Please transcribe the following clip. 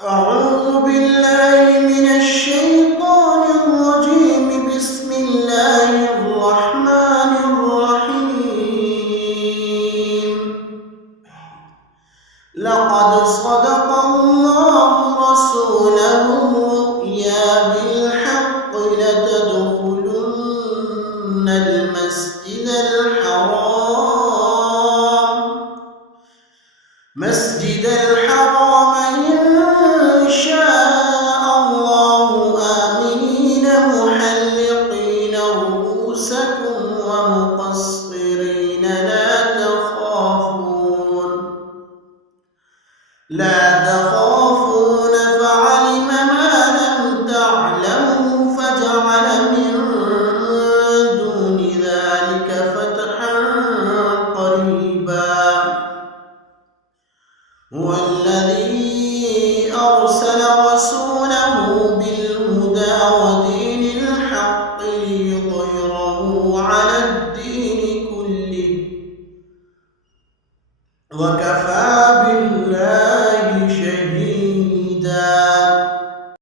أعوذ بالله من الشيطان الرجيم. بسم الله الرحمن الرحيم. لقد صدق الله رسوله الرؤيا بالحق لتدخلن المسجد الحرام إن شاء الله آمنين محلقين رؤوسكم ومقصرين لا تخافون فعلم ما لم تعلموا فجعل من دون ذلك فتحا قريبا. هو الذي أرسل رسوله بالهدى ودين الحق ليظهره على الدين كله